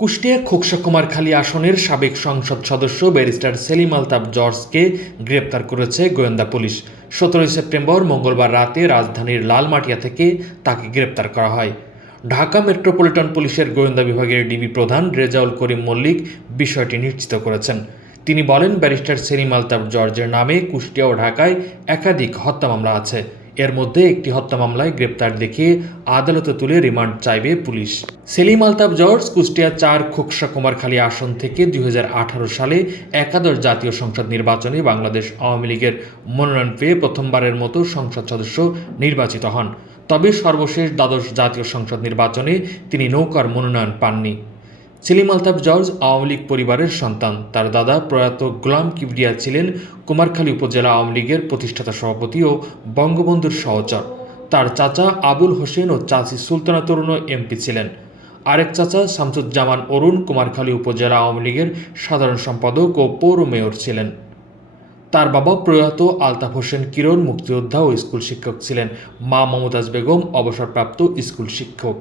কুষ্টিয়া খোকসা কুমারখালী আসনের সাবেক সংসদ সদস্য ব্যারিস্টার সেলিম আলতাব জর্জকে গ্রেপ্তার করেছে গোয়েন্দা পুলিশ। সতেরোই সেপ্টেম্বর মঙ্গলবার রাতে রাজধানীর লালমাটিয়া থেকে তাকে গ্রেপ্তার করা হয়। ঢাকা মেট্রোপলিটন পুলিশের গোয়েন্দা বিভাগের ডিবি প্রধান রেজাউল করিম মল্লিক বিষয়টি নিশ্চিত করেছেন। তিনি বলেন, ব্যারিস্টার সেলিম আলতাব জর্জের নামে কুষ্টিয়া ও ঢাকায় একাধিক হত্যা মামলা আছে। এর মধ্যে একটি হত্যা মামলায় গ্রেপ্তার দেখিয়ে আদালতে তুলে রিমান্ড চাইবে পুলিশ। সেলিম আলতাব জর্জ, কুষ্টিয়া চার খোকসা কুমারখালী আসন থেকে দুই হাজার আঠারো সালে একাদশ জাতীয় সংসদ নির্বাচনে বাংলাদেশ আওয়ামী লীগের মনোনয়ন পেয়ে প্রথমবারের মতো সংসদ সদস্য নির্বাচিত হন। তবে সর্বশেষ দ্বাদশ জাতীয় সংসদ নির্বাচনে তিনি নৌকার মনোনয়ন পাননি। সেলিম আলতাফ জর্জ আওয়ামী লীগ পরিবারের সন্তান। তার দাদা প্রয়াত গোলাম কিবরিয়া ছিলেন কুমারখালী উপজেলা আওয়ামী লীগের প্রতিষ্ঠাতা সভাপতি ও বঙ্গবন্ধুর সহচর। তার চাচা আবুল হোসেন ও চাচি সুলতানা তরুণও এমপি ছিলেন। আরেক চাচা শামসুজ্জামান অরুণ কুমারখালী উপজেলা আওয়ামী লীগের সাধারণ সম্পাদক ও পৌর মেয়র ছিলেন। তার বাবা প্রয়াত আলতাফ হোসেন কিরণ মুক্তিযোদ্ধা ও স্কুল শিক্ষক ছিলেন। মা মমতাজ বেগম অবসরপ্রাপ্ত স্কুল শিক্ষক।